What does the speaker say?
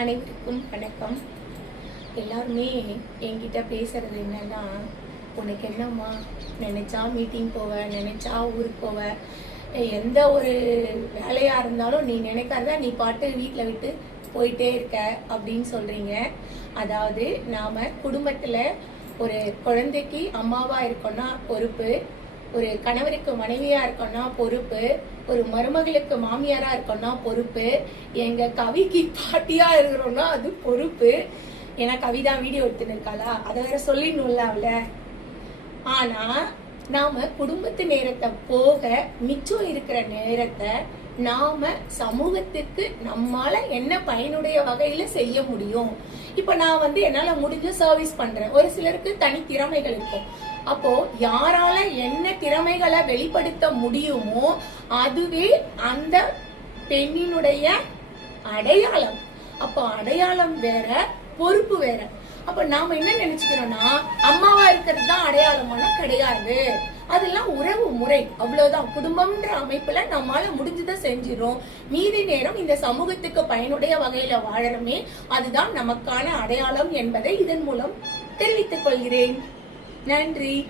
அனைவருக்கும் வணக்கம். எல்லாருமே என்கிட்ட பேசுறது என்னன்னா, உனக்கு என்னம்மா, நினைச்சா மீட்டிங் போவ, நினைச்சா ஊருக்கு போவ, எந்த ஒரு வேலையா இருந்தாலும் நீ நினைக்கிறத நீ பாட்டு வீட்டில் விட்டு போயிட்டே இருக்க அப்படின்னு சொல்றீங்க. அதாவது நாம குடும்பத்துல ஒரு குழந்தைக்கு அம்மாவா இருக்கோம்னா பொறுப்பு, ஒரு கணவருக்கு மனைவியா இருக்கோம்னா பொறுப்பு, ஒரு மருமகளுக்கு மாமியாரா இருக்கோம்னா பொறுப்பு, எங்க கவிக்கு பாட்டியா இருக்கிறோம்னா அது பொறுப்பு. ஏன்னா கவிதா வீடியோ எடுத்துன்னு இருக்காளா, அதை வேற சொல்லிடணும்ல அவள. ஆனா நாம குடும்பத்து நேரத்தை போக மிச்சம் இருக்கிற நேரத்தை நாம சமூகத்துக்கு நம்மால என்ன பயனுடைய வகையில செய்ய முடியும். இப்ப நான் என்னால முடிஞ்ச சர்வீஸ் பண்றேன். ஒரு சிலருக்கு தனி திறமைகள் இருக்கும். அப்போ யாரால என்ன திறமைகளை வெளிப்படுத்த முடியுமோ அதுவே அந்த பெண்ணினுடைய அடையாளம். அப்போ அடையாளம் வேற, பொறுப்பு வேற. அப்ப நாம என்ன நினைச்சுக்கிறோம்னா, அம்மாவா இருக்கிறது தான் அடையாளமான கிடையாது. அதெல்லாம் உறவு முறை, அவ்வளவுதான். குடும்பம்ன்ற அமைப்புல நம்மால முடிஞ்சதை செஞ்சிடும். மீதி நேரம் இந்த சமூகத்துக்கு பயனுடைய வகையில வாழறமே, அதுதான் நமக்கான அடையாளம் என்பதை இதன் மூலம் தெரிவித்துக் கொள்கிறேன். நன்றி.